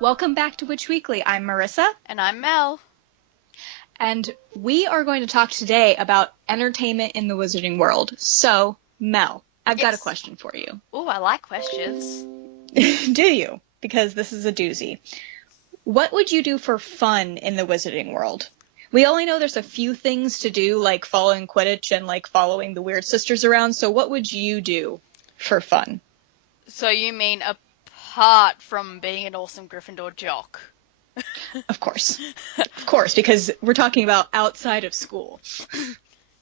Welcome back to Witch Weekly. I'm Marissa, And I'm Mel. and we are going to talk today about entertainment in the wizarding world. So, Mel, I've got a Yes. question for you. Oh, I like questions. Do you? Because this is a doozy. What would you do for fun in the wizarding world? We only know there's a few things to do, like following Quidditch and like following the Weird Sisters around. So what would you do for fun? So you mean apart from being an awesome Gryffindor jock? Of course. Of course, because we're talking about outside of school.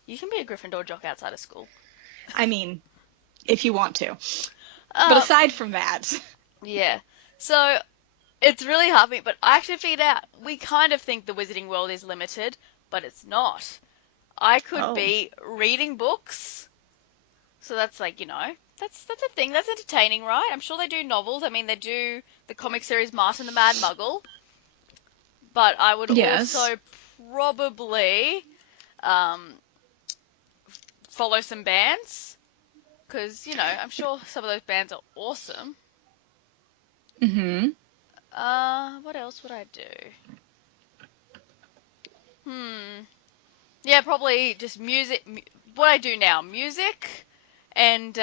You can be a Gryffindor jock outside of school. I mean, if you want to. But Um, aside from that, yeah. So it's really hard for me, but I actually figured out we kind of think the wizarding world is limited, but it's not. I could oh, be reading books. So that's like, that's a thing. That's entertaining, right? I'm sure they do novels. I mean, they do the comic series Martin the Mad Muggle. But I would yes. also probably um, follow some bands because I'm sure some of those bands are awesome. Mm-hmm. What else would I do? Yeah, probably just music. What I do now, music and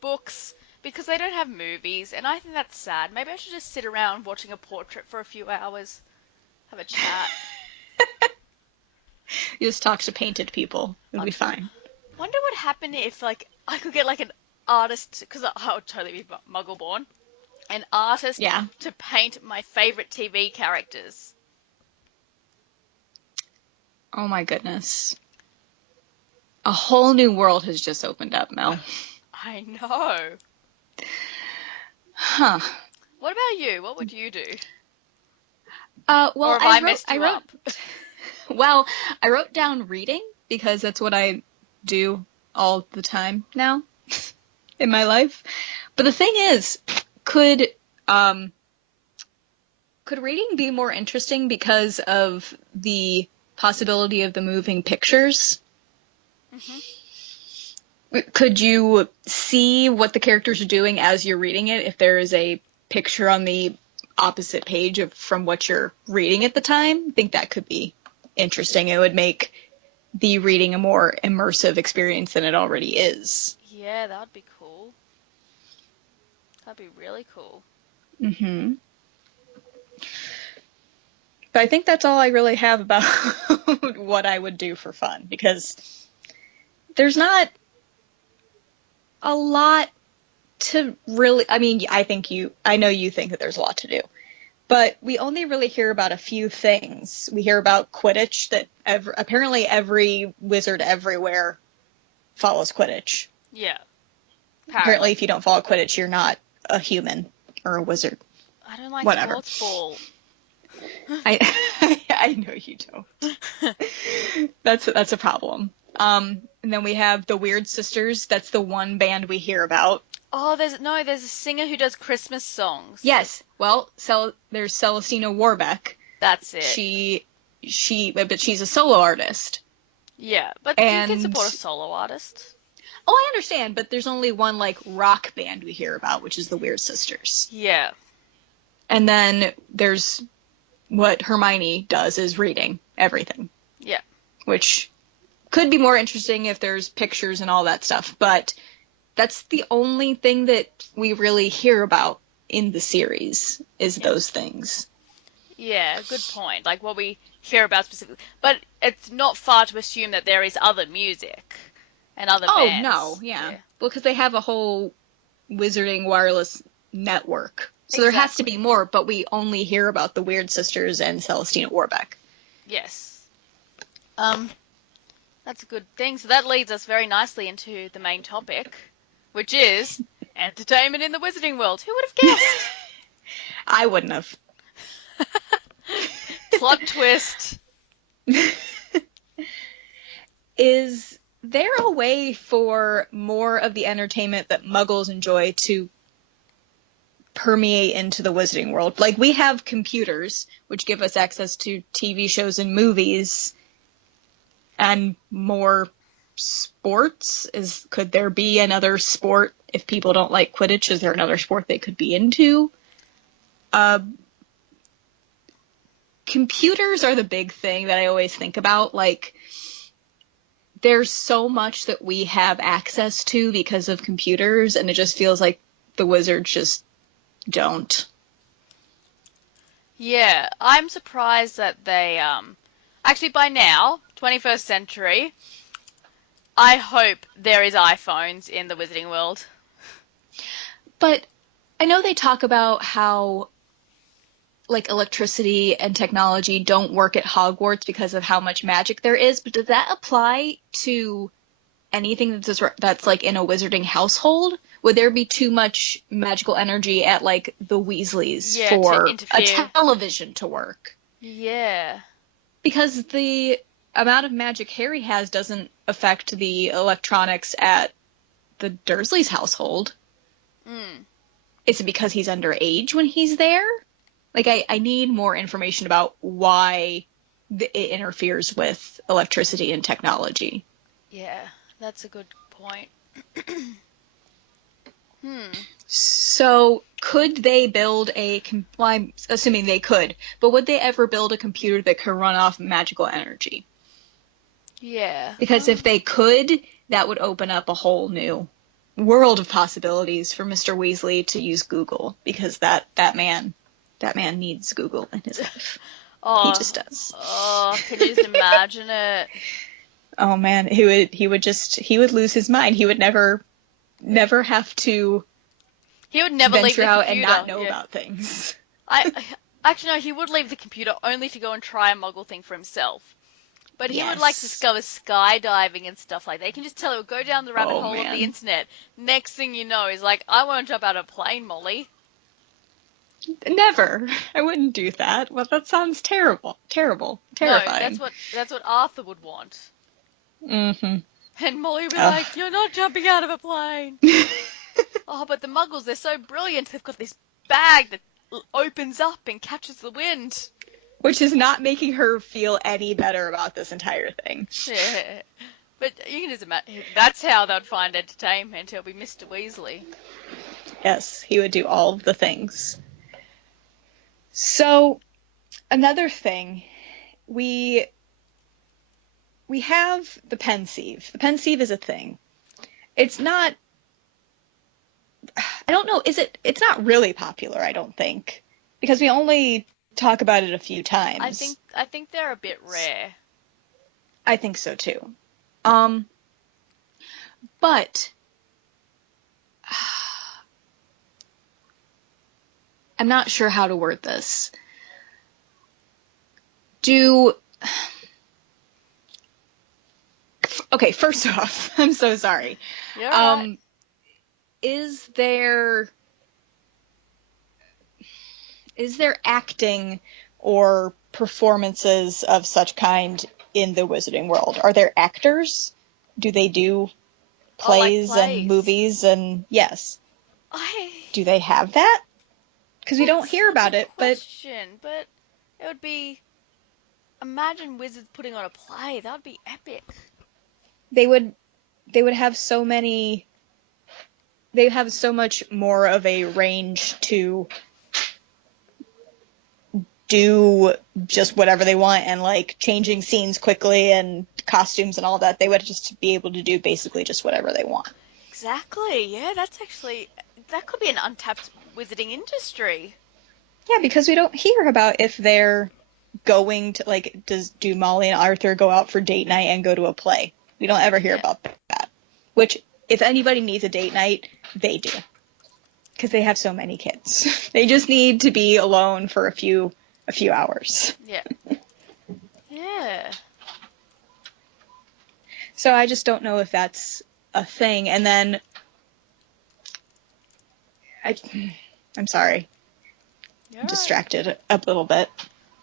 books, because they don't have movies, and I think that's sad. Maybe I should just sit around watching a portrait for a few hours, have a chat. You just talk to painted people. It'll be fine. Wonder what happened if like I could get like an artist, because I would totally be Muggle born, an artist Yeah. to paint my favorite TV characters. Oh my goodness. A whole new world has just opened up, Mel. I know. Huh. What about you? What would you do? Or Well, have I messed you up? well, I wrote down reading because that's what I do all the time now in my life. But the thing is, could, um, could reading be more interesting because of the possibility of the moving pictures? Hmm. Could you see what the characters are doing as you're reading it if there is a picture on the opposite page from what you're reading at the time? I think that could be interesting. It would make the reading a more immersive experience than it already is. Yeah, that would be cool. That'd be really cool. Hmm. But I think that's all I really have about what I would do for fun because there's not a lot to really, I mean, I know you think that there's a lot to do, but we only really hear about a few things. We hear about Quidditch, that apparently every wizard everywhere follows Quidditch. Yeah, Apparently, apparently. if you don't follow Quidditch, you're not a human or a wizard. I don't like Whatever. sports ball. I I know you don't. That's a problem. And then we have the Weird Sisters. That's the one band we hear about. Oh, there's a singer who does Christmas songs. Yes. Well, there's Celestina Warbeck. That's it. But she's a solo artist. Yeah, but you can And support a solo artist. oh, I understand, but there's only one like rock band we hear about, which is the Weird Sisters. Yeah. And then there's what Hermione does is reading everything, Yeah. which could be more interesting if there's pictures and all that stuff, but that's the only thing that we really hear about in the series is Yeah. those things. Yeah, good point. Like what we hear about specifically. But it's not far to assume that there is other music and other Oh, no, bands. yeah. Yeah. Well, because they have a whole wizarding wireless network. So there has to be Exactly. more, but we only hear about the Weird Sisters and Celestina Warbeck. Yes. Um, that's a good thing. So that leads us very nicely into the main topic, which is entertainment in the wizarding world. Who would have guessed? I wouldn't have. Plot twist. Is there a way for more of the entertainment that muggles enjoy to permeate into the wizarding world? Like, we have computers, which give us access to TV shows and movies, and more sports. Could there be another sport if people don't like Quidditch? Is there another sport they could be into? Uh, computers are the big thing that I always think about. Like, there's so much that we have access to because of computers, and it just feels like the wizards just don't. Yeah, I'm surprised that they actually by now, 21st century, I hope there is iPhones in the Wizarding World. But I know they talk about how like electricity and technology don't work at Hogwarts because of how much magic there is, but does that apply to anything that's like in a wizarding household? Would there be too much magical energy at like the Weasleys Yeah, to for a interfere. television to work? Yeah. Because the amount of magic Harry has doesn't affect the electronics at the Dursleys' household. Mm. Is it because he's underage when he's there? Like, I need more information about why it interferes with electricity and technology. Yeah, that's a good point. Hmm. So, could they build well, I'm assuming they could, but would they ever build a computer that could run off magical energy? Yeah. Because if they could, that would open up a whole new world of possibilities for Mr. Weasley to use Google, because that man needs Google in his life. He Oh, just does. can you just imagine it? Oh man, he would lose his mind. He would never have to He would never leave venture the out and not computer. know Yeah. about things. I actually no, he would leave the computer only to go and try a muggle thing for himself. But he would like Yes. discover skydiving and stuff like that. You can just tell him, go down the rabbit Oh hole of the man. internet. Next thing you know, he's like, I won't jump out of a plane, Molly. Never. I wouldn't do that. Well, that sounds terrible. Terrible. No, Terrifying. that's what Arthur would want. Mm-hmm. And Molly would be Ugh. like, you're not jumping out of a plane. Oh, but the muggles, they're so brilliant. They've got this bag that opens up and catches the wind. Which is not making her feel any better about this entire thing. Yeah. But you can just imagine, that's how they'd find entertainment. He'll be Mr. Weasley. Yes, he would do all of the things. So, another thing, we have the pensieve. The pensieve is a thing. It's not, I don't know, it's not really popular, I don't think, because we only talk about it a few times. I think they're a bit rare. I think so too. But I'm not sure how to word this. Okay, first off, I'm so sorry. You're right. Is there acting or performances of such kind in the Wizarding world? Are there actors? Do they do Oh, like plays and plays. movies and yes? I. Do they have that? Because we don't That's hear a about good it, but question, but it would be. Imagine wizards putting on a play. That would be epic. they would have so many. They have so much more of a range to do just whatever they want and like changing scenes quickly and costumes and all that. They would just be able to do basically just whatever they want. Exactly. Yeah, that's actually that could be an untapped wizarding industry. Yeah, because we don't hear about if they're going to like do Molly and Arthur go out for date night and go to a play. We don't ever hear Yeah. about that. Which if anybody needs a date night, they do. Because they have so many kids. They just need to be alone for a few hours. Yeah. Yeah. So I just don't know if that's a thing. And then I'm sorry. You're I'm right. distracted a little bit.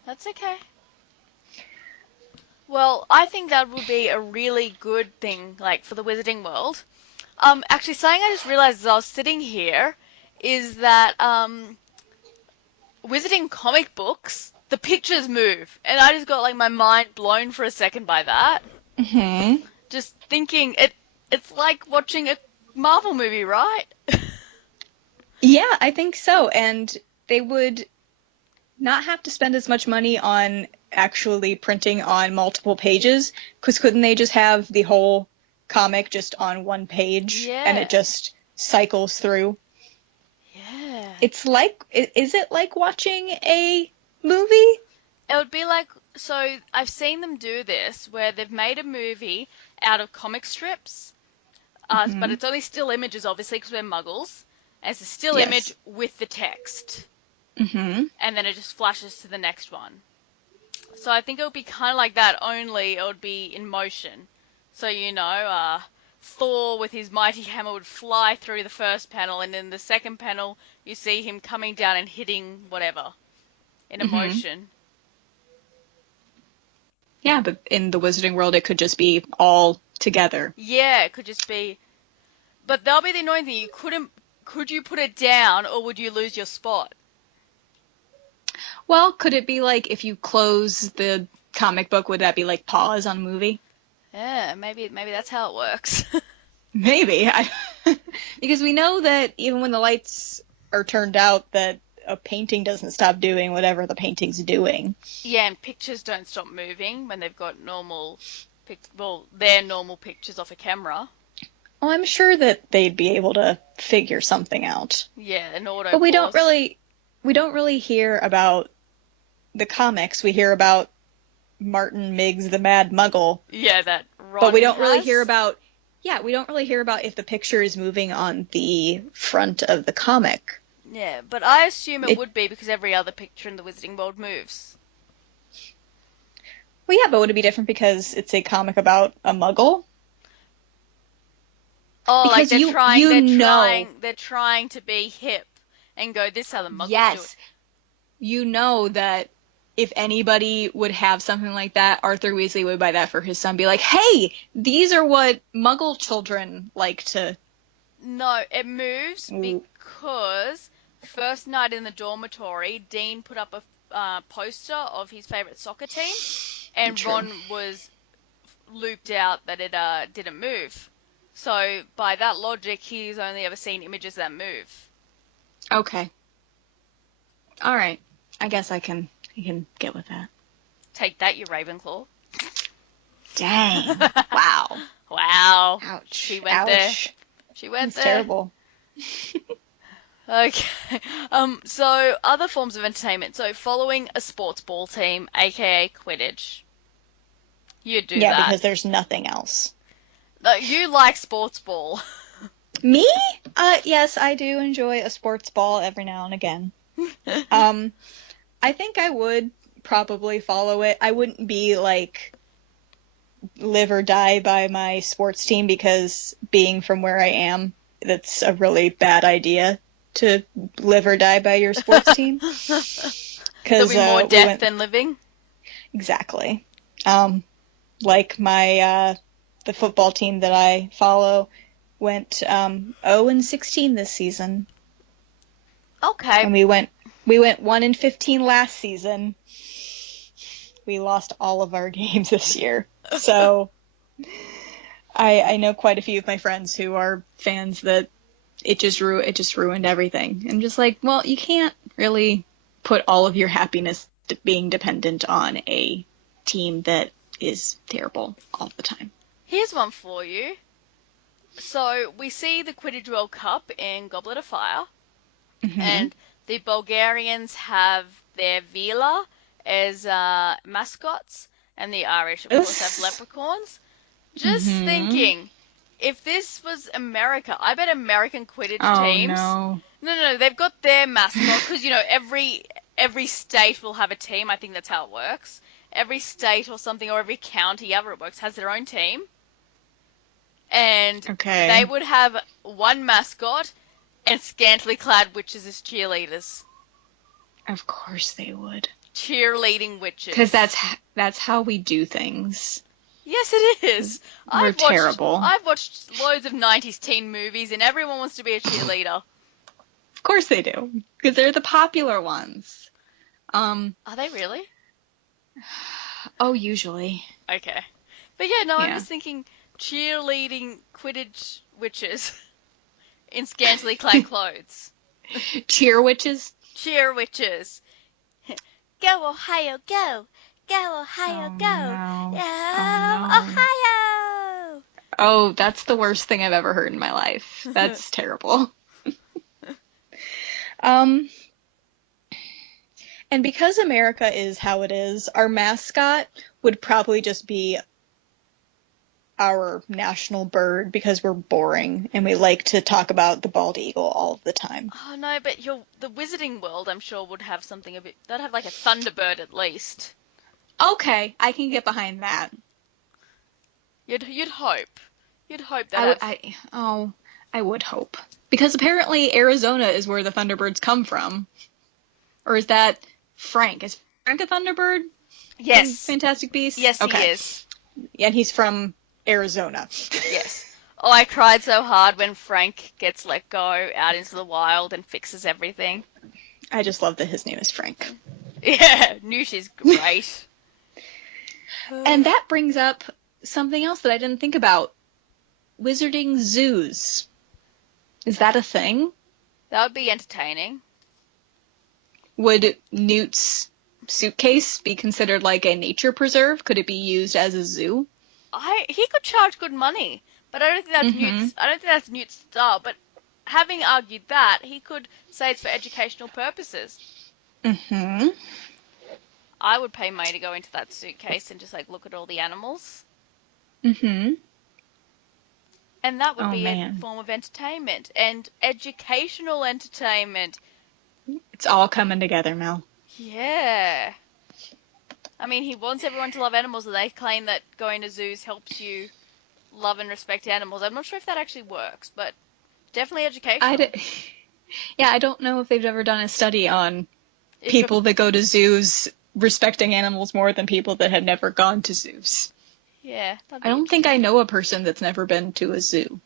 That's okay. Well, I think that would be a really good thing, like for the wizarding world. Actually, something I just realized as I was sitting here is that wizarding comic books, the pictures move, and I just got like my mind blown for a second by that. Hmm. Just thinking it's like watching a Marvel movie, right? Yeah, I think so. And they would not have to spend as much money on actually printing on multiple pages? Because couldn't they just have the whole comic just on one page and it Yeah. just cycles through? Yeah. It's like, is it like watching a movie? It would be like, so I've seen them do this where they've made a movie out of comic strips, but Hmm. it's only still images, obviously, because we're muggles. And it's a still image Yes. with the text, Hmm. and then it just flashes to the next one. So I think it would be kind of like that, only it would be in motion. So, Thor with his mighty hammer would fly through the first panel, and in the second panel, you see him coming down and hitting whatever in a Hmm. motion. Yeah, but in the Wizarding World, it could just be all together. Yeah, it could just be. But that'll be the annoying thing. You couldn't. Could you put it down, or would you lose your spot? Well, could it be like if you close the comic book, would that be like pause on a movie? Yeah, maybe that's how it works. Maybe. Because we know that even when the lights are turned out, that a painting doesn't stop doing whatever the painting's doing. Yeah, and pictures don't stop moving when they've got their normal pictures off a camera. Well, I'm sure that they'd be able to figure something out. Yeah, an auto But pause. we don't really hear about the comics. We hear about Martin Miggs the Mad Muggle, Yeah, that but we Ronnie don't really hear has. about, yeah, we don't really hear about if the picture is moving on the front of the comic. Yeah, but I assume it It, would be because every other picture in the Wizarding World moves. well, yeah, but would it be different because it's a comic about a Muggle? Oh, like Because they're trying to be hip and go, this is how the Muggles do it. yes, you know that if anybody would have something like that, Arthur Weasley would buy that for his son. Be like, hey, these are what Muggle children like to. No, it moves because first night in the dormitory, Dean put up a poster of his favorite soccer team, and True. Ron was looped out that it didn't move. So by that logic, he's only ever seen images that move. Okay. All right. I can get with that. Take that, you Ravenclaw. Dang. Wow. Wow. She Ouch. went there. Ouch. She went That's there. terrible. Okay. So other forms of entertainment. So following a sports ball team, aka Quidditch. You do Yeah, that. because there's nothing else. No, you like sports ball. Me? Yes, I do enjoy a sports ball every now and again. Um, I think I would probably follow it. I wouldn't be like live or die by my sports team because being from where I am, that's a really bad idea to live or die by your sports team. There'll Because be more we death went than living. exactly. Like the football team that I follow went 0-16 this season, Okay. and we went 1-15 last season. We lost all of our games this year, so I know quite a few of my friends who are fans that it just ruined everything. I'm just like, well, you can't really put all of your happiness being dependent on a team that is terrible all the time. Here's one for you. So we see the Quidditch World Cup in Goblet of Fire, Hmm. and the Bulgarians have their Vila as mascots, and the Irish, of course, have leprechauns. Just Hmm. thinking, if this was America, I bet American Quidditch Oh teams. no. No, they've got their mascot because every state will have a team. I think that's how it works. Every state or something, or every county, however it works, has their own team, and they Okay. would have one mascot and scantily clad witches as cheerleaders. Of course they would. Cheerleading Because witches. that's how we do things. Yes, it is. We're terrible. I've watched loads of 90s teen movies and everyone wants to be a cheerleader. Of course they do. Because they're the popular ones. Um, Are they really? oh, usually. Okay. But yeah, no, I'm Yeah. just thinking cheerleading Quidditch witches in scantily clad clothes. Cheer witches. Cheer witches. Go, Ohio, go! Go, Ohio, Oh go! no. Oh Go, no. Ohio! Oh, that's the worst thing I've ever heard in my life. That's terrible. Um, and because America is how it is, our mascot would probably just be our national bird because we're boring and we like to talk about the bald eagle all the time. Oh no, but the Wizarding World, I'm sure, would have something a bit. They'd have like a Thunderbird at least. Okay, I can get behind that. You'd hope. You'd hope they'd I would, have. I would hope. Because apparently Arizona is where the Thunderbirds come from. Or is that Frank? Is Frank a Thunderbird from Yes. Fantastic Beasts? Yes, he Okay. is. And he's from Arizona. Yes. Oh, I cried so hard when Frank gets let go out into the wild and fixes everything. I just love that his name is Frank. Yeah, knew she's great. And that brings up something else that I didn't think about. Wizarding zoos. Is that a thing? That would be entertaining. Would Newt's suitcase be considered like a nature preserve? Could it be used as a zoo? He could charge good money, but I don't think that's Newt's. I don't think that's Newt's style. But having argued that, he could say it's for educational purposes. Mm-hmm. I would pay money to go into that suitcase and just like look at all the animals. Mm-hmm. And that would Oh, be a man. form of entertainment and educational entertainment. It's all coming together, Mel. Yeah. I mean, he wants everyone to love animals, and they claim that going to zoos helps you love and respect animals. I'm not sure if that actually works, but definitely educational. Yeah, I don't know if they've ever done a study on If people that go to zoos respecting animals more than people that have never gone to zoos. Yeah, I don't think I know a person that's never been to a zoo.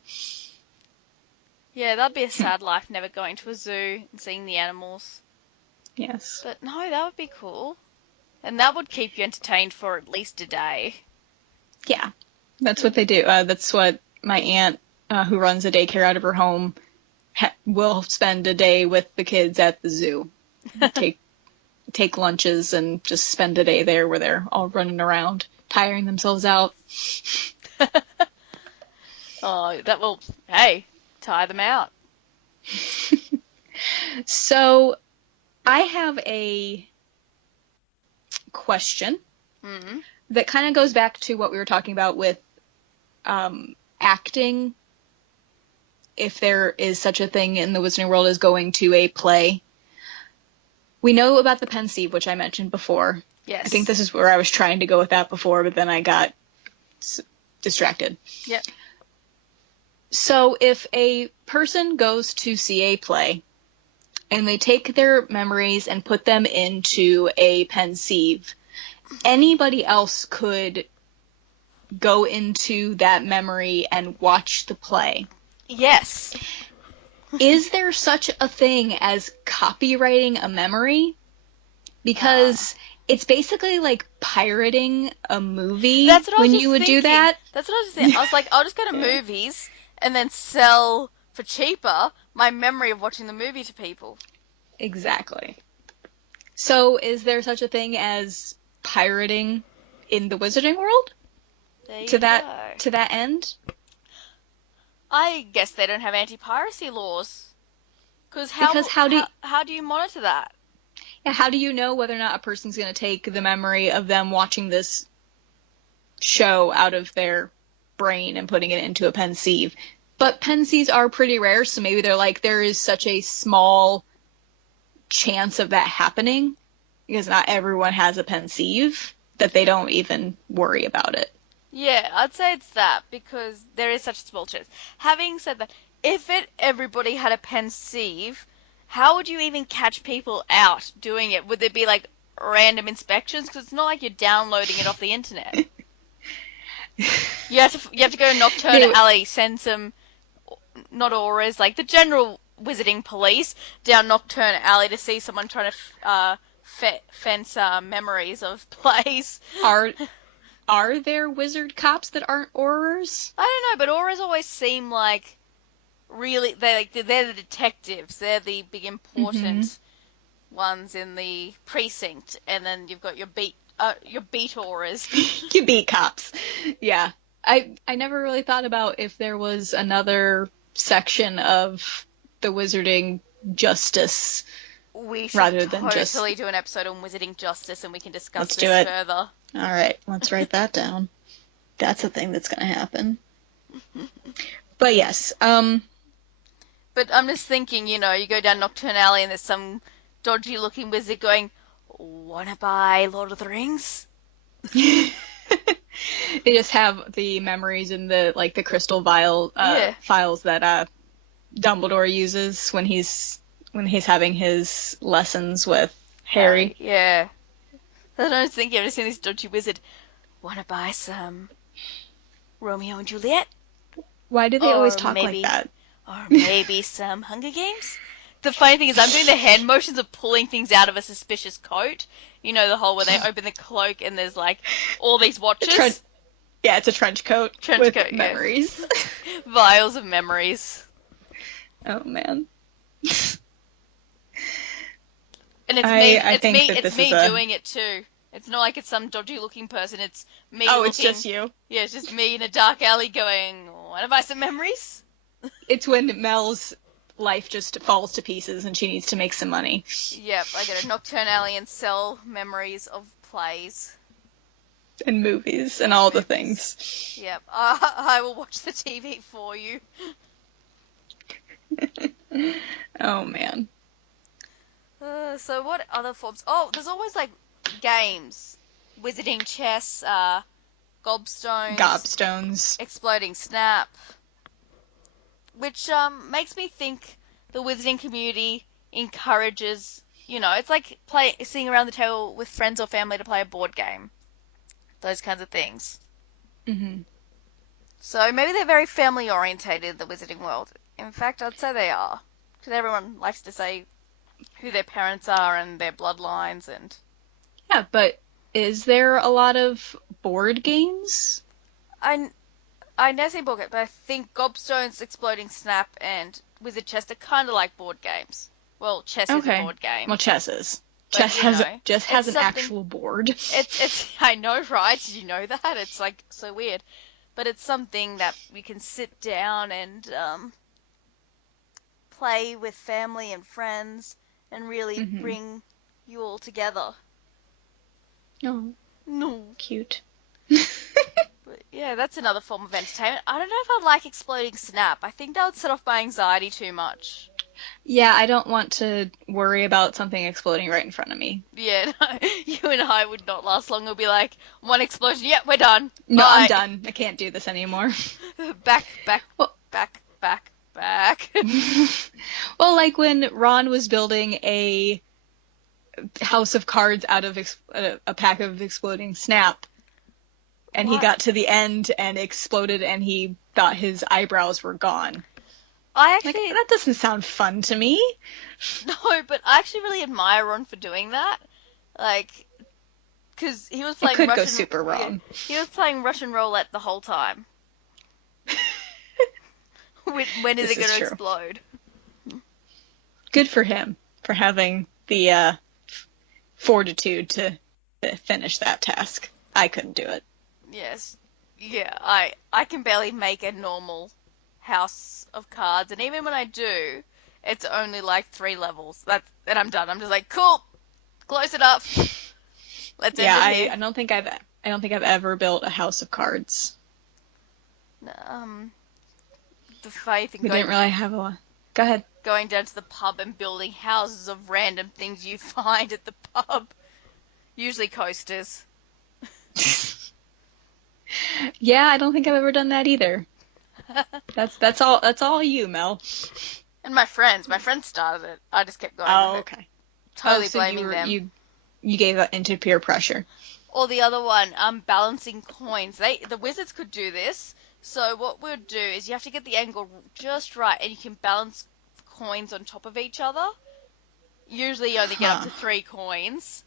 Yeah, that'd be a sad life, never going to a zoo and seeing the animals. Yes. But no, that would be cool. And that would keep you entertained for at least a day. Yeah, that's what they do. That's what my aunt, who runs a daycare out of her home, will spend a day with the kids at the zoo. Take lunches and just spend a day there where they're all running around, tiring themselves out. Oh, that will, hey, tire them out. So, I have a question that kind of goes back to what we were talking about with acting, if there is such a thing in the Wizarding World as going to a play. We know about the pensieve, which I mentioned before. Yes. I think this is where I was trying to go with that before, but then I got distracted. Yep. So if a person goes to see a play and they take their memories and put them into a pensieve, anybody else could go into that memory and watch the play. Yes. Is there such a thing as copywriting a memory? Because it's basically like pirating a movie That's what I was when just you would thinking. do that. That's what I was just thinking. I was like, I'll just go to movies and then sell for cheaper my memory of watching the movie to people. Exactly. So is there such a thing as pirating in the Wizarding World? To that end? I guess they don't have anti-piracy laws. Because how do you monitor that? Yeah, how do you know whether or not a person's going to take the memory of them watching this show out of their brain and putting it into a pensieve? But pensieves are pretty rare, so maybe they're like, there is such a small chance of that happening, because not everyone has a pensieve, that they don't even worry about it. Yeah, I'd say it's that, because there is such a small chance. Having said that, if everybody had a pensieve, how would you even catch people out doing it? Would there be like random inspections? Because it's not like you're downloading it off the internet. You have to go to Nocturne Alley, send some, not auras, like the general wizarding police down Nocturne Alley to see someone trying to fence memories of plays. Are there wizard cops that aren't aurors? I don't know, but auras always seem like really they're the detectives. They're the big important ones in the precinct, and then you've got your beat auras. You beat cops. Yeah. I never really thought about if there was another section of the wizarding justice We should rather than just totally do an episode on Wizarding Justice, and we can discuss let's do this it. further. All right, let's write that down. That's a thing that's going to happen. But yes, But I'm just thinking, you go down Nocturne Alley and there's some dodgy looking wizard going, "Wanna buy Lord of the Rings?" they just have the memories in the crystal vial Yeah. files that Dumbledore uses when he's having his lessons with Harry. Yeah. That's what I was thinking. I've just seen this dodgy wizard. "Wanna buy some Romeo and Juliet?" Why do they always talk like that? Or maybe some Hunger Games? The funny thing is, I'm doing the hand motions of pulling things out of a suspicious coat. You know, the whole where they open the cloak and there's like all these watches. Yeah, it's a trench coat with memories. Yeah. Vials of memories. Oh man. And it's me doing it too. It's not like it's some dodgy looking person. It's me. Oh, it's just you. Yeah, it's just me in a dark alley going, "Wanna buy some memories?" It's when Mel's life just falls to pieces and she needs to make some money. Yep, I get a Nocturne Alley and sell memories of plays. And movies and all the things. Yep, I will watch the TV for you. Oh, man. So what other forms? Oh, there's always like games. Wizarding chess, Gobstones. Exploding snap. Which makes me think the wizarding community encourages, it's like sitting around the table with friends or family to play a board game. Those kinds of things. Mm-hmm. So maybe they're very family orientated, the wizarding world. In fact, I'd say they are. Because everyone likes to say who their parents are and their bloodlines and... Yeah, but is there a lot of board games? I never seen board games, but I think Gobstones, Exploding Snap, and Wizard Chess are kind of like board games. Well, chess is a board game. Well, chess is. But, Chess has an actual board. It's I know, right? Did you know that? It's like so weird. But it's something that we can sit down and play with family and friends and really bring you all together. Oh. No. Cute. But yeah, that's another form of entertainment. I don't know if I'd like Exploding Snap. I think that would set off my anxiety too much. Yeah, I don't want to worry about something exploding right in front of me. Yeah, no, you and I would not last long. It'll be like, one explosion, yeah, we're done. No, Bye. I'm done. I can't do this anymore. back. Well, like when Ron was building a house of cards out of a pack of exploding snap, and he got to the end and exploded and he thought his eyebrows were gone. That doesn't sound fun to me. No, but I actually really admire Ron for doing that. Because he was playing Russian... It could go super wrong. He was playing Russian roulette the whole time. When is it going to explode? Good for him for having the fortitude to finish that task. I couldn't do it. Yes. Yeah, I can barely make a normal house of cards, and even when I do, it's only like 3 levels. And I'm done. I'm just like, cool, close it up. Let's end it here. I don't think I've ever built a house of cards. The funny thing. We didn't really have a. Go ahead. Going down to the pub and building houses of random things you find at the pub. Usually coasters. Yeah, I don't think I've ever done that either. That's all you, Mel. And my friends started it. I just kept going. Oh, okay. Totally blaming them. You gave into peer pressure. Or the other one, balancing coins. The wizards could do this. So what we'll do is you have to get the angle just right, and you can balance coins on top of each other. Usually you only get up to 3 coins,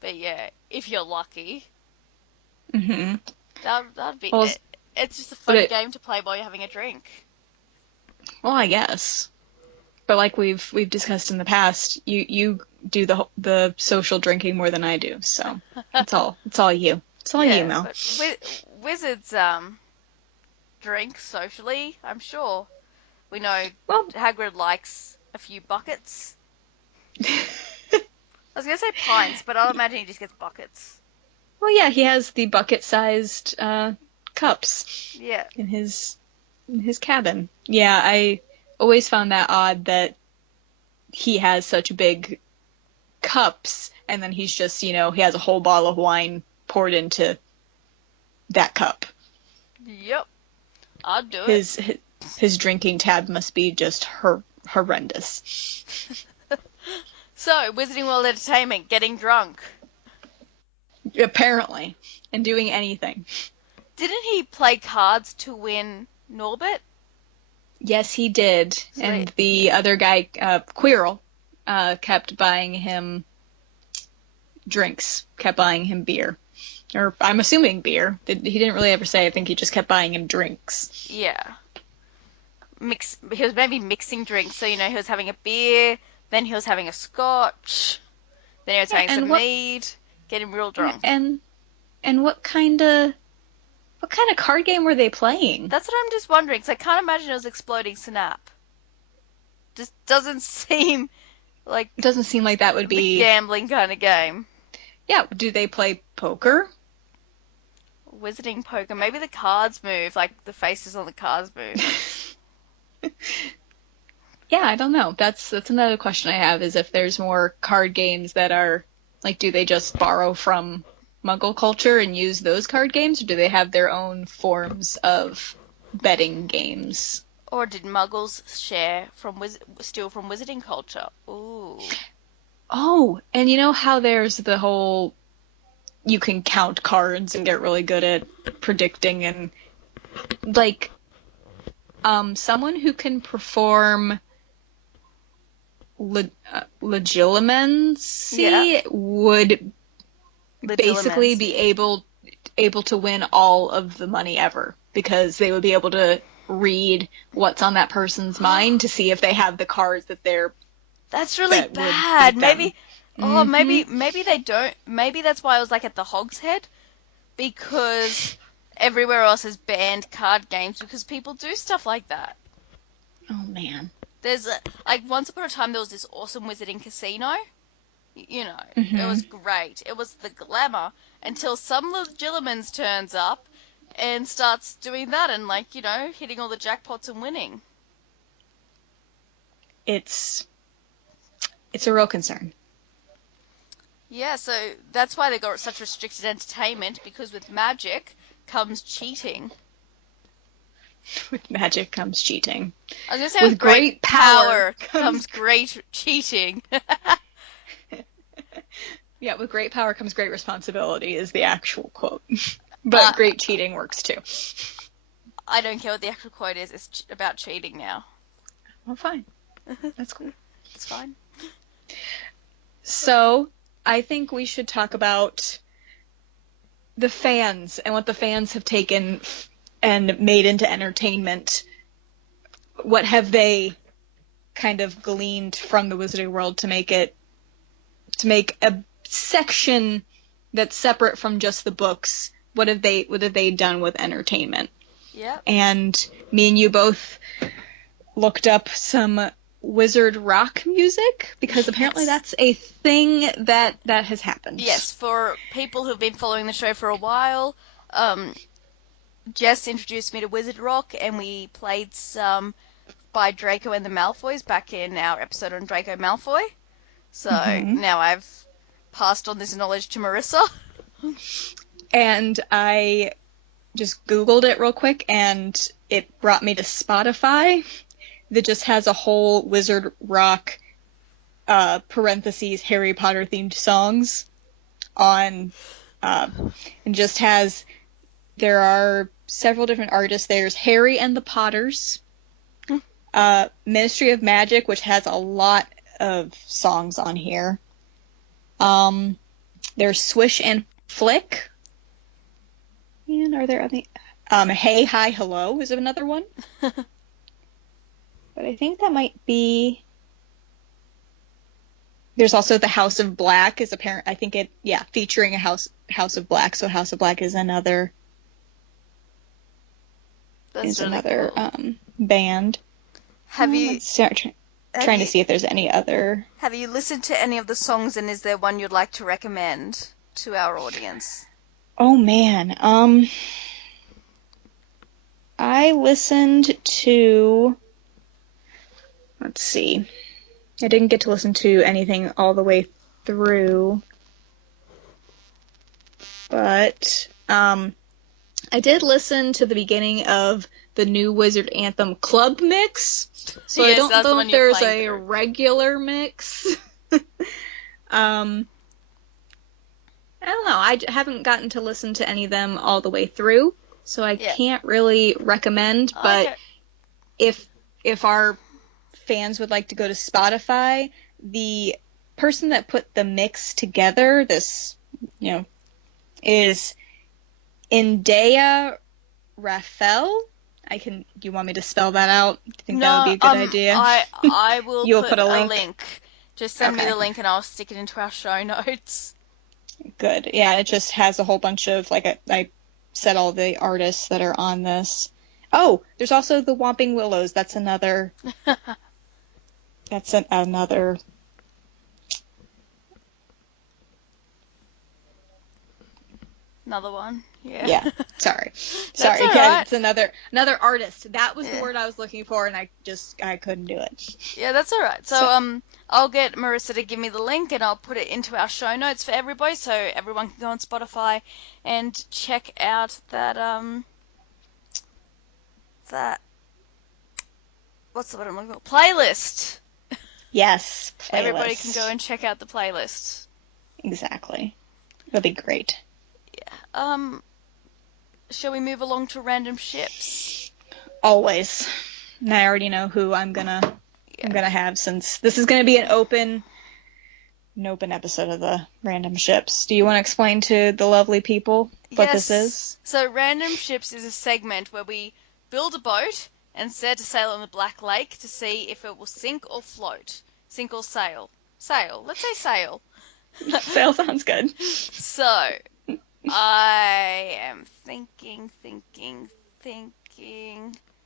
but yeah, if you're lucky. Mm-hmm. That'd be it. It's just a fun game to play while you're having a drink. Well, I guess. But like we've discussed in the past, you do the social drinking more than I do, so it's all you. It's all you, Yeah, Mel. but wizards drink socially, I'm sure. We know Well, Hagrid likes a few buckets. I was gonna say pints, but I'll imagine he just gets buckets. well, yeah, he has the bucket-sized cups Yeah. in his cabin. Yeah, I always found that odd that he has such big cups, and then he's just, he has a whole bottle of wine poured into that cup. Yep. I'd do it. His drinking tab must be just horrendous. So, Wizarding World Entertainment, getting drunk. Apparently, and doing anything. Didn't he play cards to win Norbert? Yes, he did. So And the other guy, Quirrell, kept buying him drinks, kept buying him beer. Or I'm assuming beer. He didn't really ever say. I think he just kept buying him drinks. yeah. He was maybe mixing drinks, so he was having a beer, then he was having a scotch, then he was Yeah, having some mead, getting real drunk. and what kind of card game were they playing? That's what I'm just wondering, because I can't imagine it was Exploding Snap. Just doesn't seem like It doesn't seem like that would a be. gambling kind of game. Yeah, do they play poker? Wizarding poker. Maybe the cards move, like the faces on the cards move. Yeah, I don't know. That's another question I have, is if there's more card games that are like, do they just borrow from Muggle culture and use those card games, or do they have their own forms of betting games? Or did Muggles steal from Wizarding culture? Ooh. Oh, and you know how there's the whole you can count cards and get really good at predicting, and like someone who can perform legilimency would basically be able to win all of the money ever, because they would be able to read what's on that person's mind to see if they have the cards That's really that bad. would beat them. Maybe maybe they don't. Maybe that's why I was like at the Hog's Head, because everywhere else has banned card games because people do stuff like that. Oh man. There's like once upon a time there was this awesome Wizarding casino. It was great. It was the glamour until some legilimens turns up and starts doing that and hitting all the jackpots and winning. It's a real concern. Yeah, so that's why they got such restricted entertainment, because with magic comes cheating. With magic comes cheating. I was going to say with great power comes great cheating. Yeah, with great power comes great responsibility is the actual quote. But great cheating works too. I don't care what the actual quote is. It's about cheating now. Well, fine. That's cool. It's fine. So, I think we should talk about the fans and what the fans have taken and made into entertainment. What have they kind of gleaned from the Wizarding World to make a section that's separate from just the books? What have they done with entertainment? Yeah. And me and you both looked up some wizard rock music, because apparently that's a thing that has happened. Yes, for people who've been following the show for a while, Jess introduced me to wizard rock, and we played some by Draco and the Malfoys back in our episode on Draco Malfoy. So now I've passed on this knowledge to Marissa. And I just Googled it real quick, and it brought me to Spotify, that just has a whole wizard rock parentheses Harry Potter themed songs on, and just has, there are several different artists. There's Harry and the Potters, Ministry of Magic, which has a lot of songs on here. There's Swish and Flick. And are there any? Hey, Hi, Hello is another one. But I think that might be There's also the House of Black is apparent. I think featuring a House of Black. So House of Black is That's really cool. band. Have you Let's start have trying to you see if there's any other. have you listened to any of the songs, and is there one you'd like to recommend to our audience? Oh man. I listened to. Let's see. I didn't get to listen to anything all the way through, but I did listen to the beginning of the new Wizard Anthem Club mix. So I Yes, don't that's the know one if you're there's playing a through. regular mix. um, I don't know. I haven't gotten to listen to any of them all the way through, so I Yeah. can't really recommend. But Okay. if our fans would like to go to Spotify, the person that put the mix together, this, is Indea Rafael. Do you want me to spell that out? Do you think that would be No, a good idea? I will You'll put put a a link? link. Just send me Okay, the link and I'll stick it into our show notes. good. Yeah, it just has a whole bunch of, I said all the artists that are on this. Oh, there's also the Whomping Willows. Another. Another one. Yeah. Yeah, sorry. That's Sorry. all Yeah, right. it's another artist. That was the Yeah. word I was looking for, and I couldn't do it. Yeah, that's all right. So, So, I'll get Marissa to give me the link and I'll put it into our show notes for everybody so everyone can go on Spotify and check out that what's the word I'm looking for? Playlist. yes, Everybody can go playlist. and check out the playlist. Exactly. That'd be great. Yeah. Shall we move along to random ships? Always. And I already know who I'm gonna have, since this is gonna be an open episode of the random ships. Do you want to explain to the lovely people what this Yes. is? So random ships is a segment where we build a boat and set to sail on the Black Lake to see if it will sink or float. Sink or sail. Sail. Let's say sail. Sail sounds good. So, I am thinking.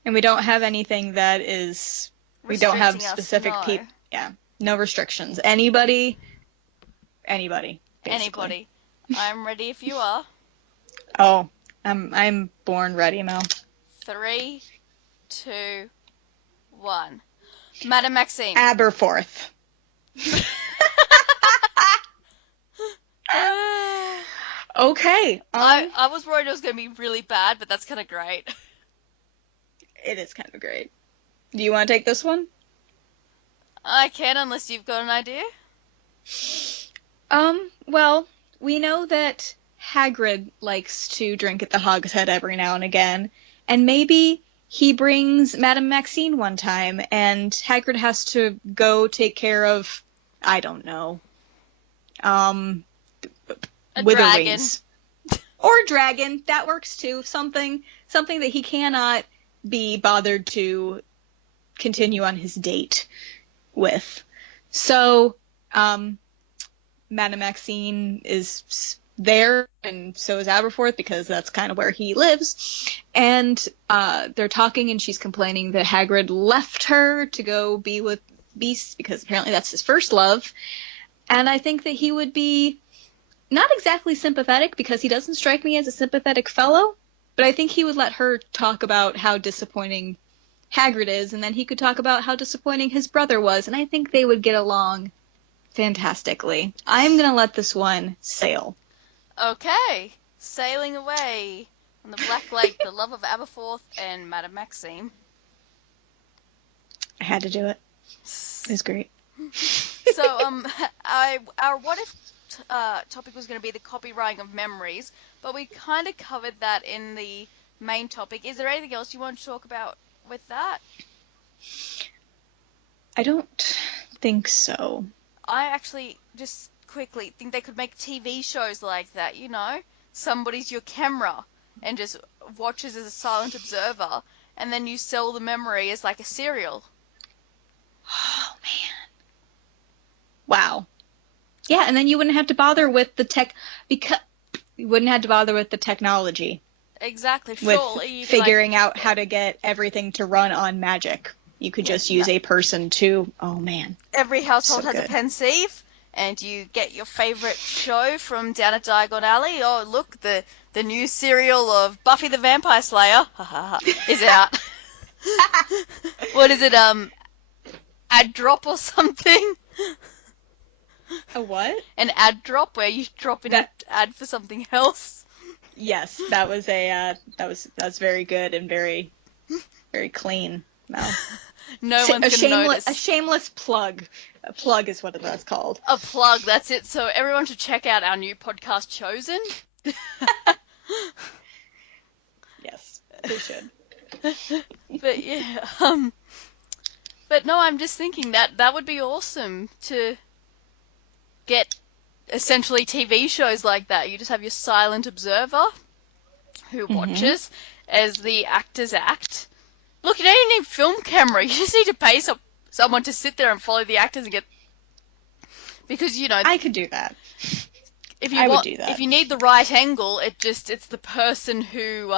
And we don't have anything that is. We don't have Restricting us, specific no. people. Yeah, no restrictions. Anybody, basically. Anybody. I'm ready if you are. Oh, I'm born ready, Mel. 3, 2, 1. Madam Maxine. Aberforth. Okay. I was worried it was going to be really bad, but that's kind of great. It is kind of great. Do you want to take this one? I can, unless you've got an idea. Well, we know that Hagrid likes to drink at the Hogshead every now and again, and maybe he brings Madame Maxine one time, and Hagrid has to go take care of, I don't know, A Witherwings. Or a dragon, that works too. Something that he cannot be bothered to continue on his date with. So, Madame Maxine is there, and so is Aberforth, because that's kind of where he lives. And they're talking, and she's complaining that Hagrid left her to go be with Beasts, because apparently that's his first love. And I think that he would be not exactly sympathetic, because he doesn't strike me as a sympathetic fellow, but I think he would let her talk about how disappointing Hagrid is, and then he could talk about how disappointing his brother was, and I think they would get along fantastically. I'm going to let this one sail. Okay. Sailing away on the Black Lake, the love of Aberforth and Madame Maxine. I had to do it. It was great. So, our what if topic was going to be the copywriting of memories, but we kind of covered that in the main topic. Is there anything else you want to talk about with that? I don't think so. I actually just quickly think they could make TV shows like that, you know? Somebody's your camera and just watches as a silent observer, and then you sell the memory as like a serial. Oh, man. Wow. Yeah, and then you wouldn't have to bother with the tech because you wouldn't have to bother with the technology Exactly. with Surely you could like, figuring out how to get everything to run on magic. You could yeah, just no. use a person to, oh man, Every household so has a good. pensieve, and you get your favorite show from down at Diagon Alley. Oh, look, the new serial of Buffy the Vampire Slayer is out. What is it? Ad drop or something? A what? An ad drop where you drop in an That ad for something else. yes, that was a that's very good and very very clean. Mel. No one's gonna A notice. shameless plug. A plug is what that's called. A plug, that's it. So everyone should check out our new podcast, Chosen. Yes, they should. But yeah, but no, I'm just thinking that that would be awesome to get essentially TV shows like that. You just have your silent observer who Mhm. watches as the actors act. Look, you don't even need film camera. You just need to pay someone to sit there and follow the actors and get, because you know, I could do that. if you I would want, do if that. you need the right angle, it's the person who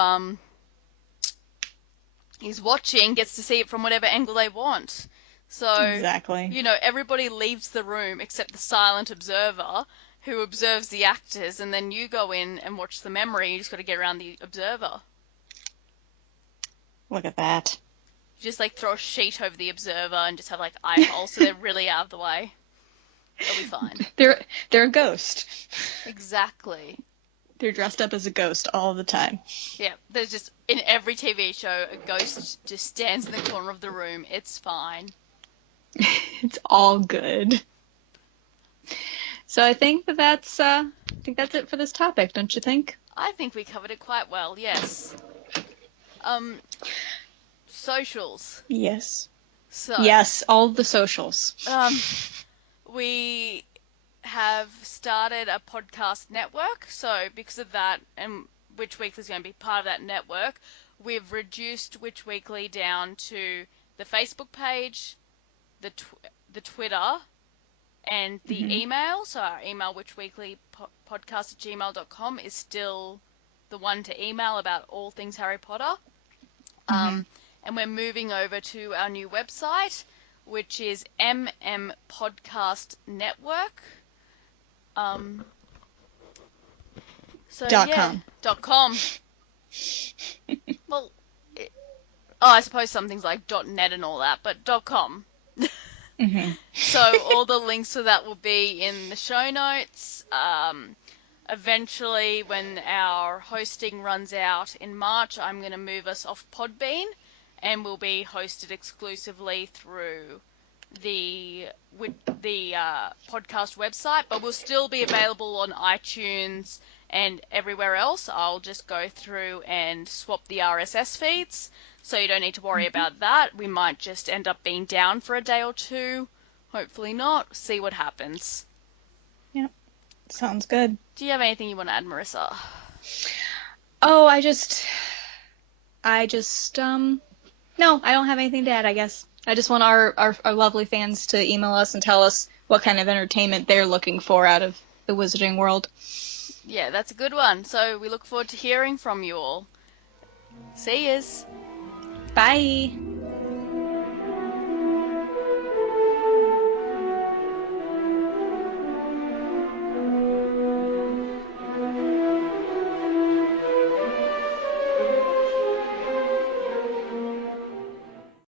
is watching gets to see it from whatever angle they want. So, Exactly. you know, everybody leaves the room except the silent observer who observes the actors, and then you go in and watch the memory. You just got to get around the observer. Look at that. You just like throw a sheet over the observer and just have like eye holes so they're really out of the way. They'll be fine. They're a ghost. Exactly. They're dressed up as a ghost all the time. Yeah, there's just in every TV show a ghost just stands in the corner of the room. It's fine. It's all good. So I think that's it for this topic, don't you think? I think we covered it quite well. Yes. Um, Socials. Yes. So, Yes, all the socials. we have started a podcast network. So, because of that, and Witch Weekly is going to be part of that network, we've reduced Witch Weekly down to the Facebook page, the Twitter, and the Mhm. email. So, our email, witchweeklypodcast@gmail.com, is still the one to email about all things Harry Potter. Mhm. And we're moving over to our new website, which is Podcast Network. So yeah, .com. .com. Well, I suppose some things like .net and all that, but .com. Mhm. So all the links to that will be in the show notes. Eventually, when our hosting runs out in March, I'm going to move us off Podbean, and we'll be hosted exclusively through the podcast website, but we'll still be available on iTunes and everywhere else. I'll just go through and swap the RSS feeds, so you don't need to worry Mhm. about that. We might just end up being down for a day or two. Hopefully not. See what happens. Yep. Sounds good. Do you have anything you want to add, Marissa? Oh, I just no, I don't have anything to add, I guess. I just want our lovely fans to email us and tell us what kind of entertainment they're looking for out of the Wizarding World. Yeah, that's a good one. So we look forward to hearing from you all. See yous. Bye.